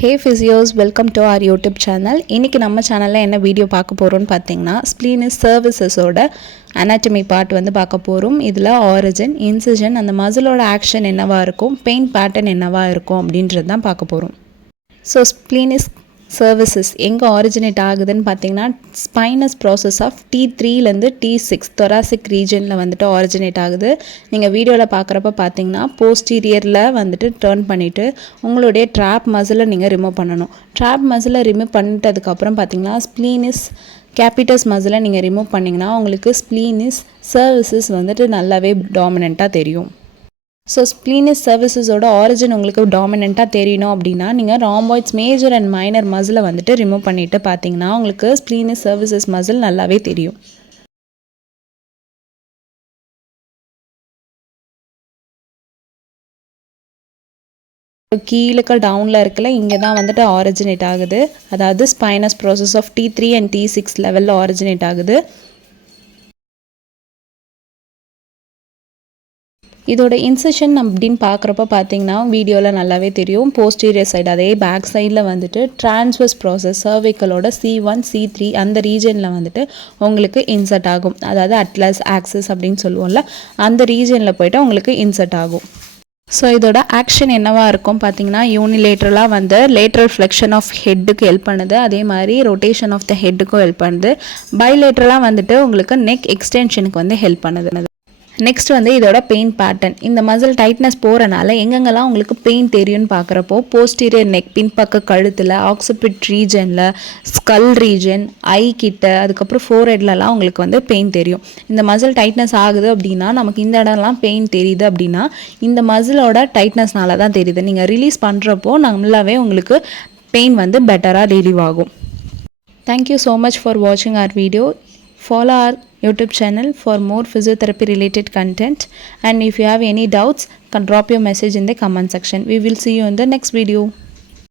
Hey physios, welcome to our YouTube channel. இன்னைக்கு நம்ம சேனல்ல என்ன வீடியோ பார்க்க போறோம்னு பாத்தீங்கன்னா splenus cervicis ஓட anatomy part வந்து பார்க்க போறோம். இதுல origin, incision அந்த மசிலோட ஆக்ஷன் என்னவா இருக்கும், pain pattern என்னவா இருக்கும் அப்படின்றது தான் பார்க்க போறோம். So splenus cervicis எங்க ஆரிஜினேட் ஆகுதுன்னு பார்த்தீங்கன்னா ஸ்பைனஸ் ப்ராசஸ் ஆஃப் T3 லேருந்து T6 thoracic ரீஜனில் வந்துட்டு ஆரிஜினேட் ஆகுது. நீங்கள் வீடியோவில் பார்க்குறப்ப பார்த்தீங்கன்னா போஸ்டீரியரில் வந்துட்டு டேர்ன் பண்ணிவிட்டு உங்களுடைய ட்ராப் மசிலை நீங்கள் ரிமூவ் பண்ணணும். ட்ராப் மசிலை ரிமூவ் பண்ணிட்டதுக்கப்புறம் பார்த்தீங்கன்னா ஸ்ப்ளீனிஸ் கேபிட்டஸ் மசிலை நீங்கள் ரிமூவ் பண்ணிங்கன்னா உங்களுக்கு ஸ்ப்ளீனிஸ் சர்விசஸ் வந்துட்டு நல்லாவே டாமினண்ட்டாக தெரியும். ஸோ ஸ்ப்ளீனஸ் சர்விசஸோட ஆரிஜின் உங்களுக்கு டாமினண்ட்டாக தெரியணும் அப்படின்னா நீங்கள் ராம்பாய்ட்ஸ் மேஜர் அண்ட் மைனர் மசிலை வந்துட்டு ரிமூவ் பண்ணிவிட்டு பார்த்தீங்கன்னா உங்களுக்கு ஸ்ப்ளீனஸ் சர்விசஸ் மசில் நல்லாவே தெரியும். கீழே டவுனில் இருக்கல இங்கே தான் வந்துட்டு ஆரிஜினேட் ஆகுது. அதாவது spinach process of T3 and T6 லெவலில் ஆரிஜினேட் ஆகுது. இதோட இன்செஷன் அப்படின்னு பார்க்குறப்ப பார்த்தீங்கன்னா வீடியோவில் நல்லாவே தெரியும். போஸ்டீரியர் சைடு அதே பேக் சைடில் வந்துட்டு டிரான்ஸ்வர்ஸ் ப்ராசஸ் சர்விக்கலோட C1 C3 அந்த ரீஜனில் வந்துட்டு உங்களுக்கு இன்சர்ட் ஆகும். அதாவது அட்லஸ் ஆக்சஸ் அப்படின்னு சொல்லுவோம்ல, அந்த ரீஜனில் போய்ட்டு உங்களுக்கு இன்சர்ட் ஆகும். ஸோ இதோட ஆக்ஷன் என்னவாக இருக்கும் பார்த்தீங்கன்னா யூனிலேட்ரலாக வந்து லேட்ரல் ஃப்ளெக்ஷன் ஆஃப் ஹெட்டுக்கு ஹெல்ப் பண்ணுது. அதே மாதிரி ரொட்டேஷன் ஆஃப் த ஹெட்டுக்கும் ஹெல்ப் பண்ணுது. பைலேட்ரலாக வந்துட்டு உங்களுக்கு நெக் எக்ஸ்டென்ஷனுக்கு வந்து ஹெல்ப் பண்ணுது. நெக்ஸ்ட் வந்து இதோட பெயின் பேட்டர்ன். இந்த மசில் டைட்னஸ் போகிறனால எங்கெங்கெல்லாம் உங்களுக்கு பெயின் தெரியும்னு பார்க்குறப்போ போஸ்டீரியர் நெக் பின்பக்க கழுத்தில், ஆக்சிபிட் ரீஜனில், ஸ்கல் ரீஜன், ஐ கிட்ட, அதுக்கப்புறம் ஃபோர்ஹெட்லலாம் உங்களுக்கு வந்து பெயின் தெரியும். இந்த மசில் டைட்னஸ் ஆகுது அப்படின்னா நமக்கு இந்த இடம்லாம் பெயின் தெரியுது அப்படின்னா இந்த மசிலோட டைட்னஸ்னால தான் தெரியுது. நீங்கள் ரிலீஸ் பண்ணுறப்போ நல்லாவே உங்களுக்கு பெயின் வந்து பெட்டராக ரிலீவ் ஆகும். தேங்க்யூ ஸோ மச் ஃபார் வாட்சிங் our video. Follow our YouTube channel for more physiotherapy related content, and if you have any doubts, can drop your message in the comment section. We will see you in the next video.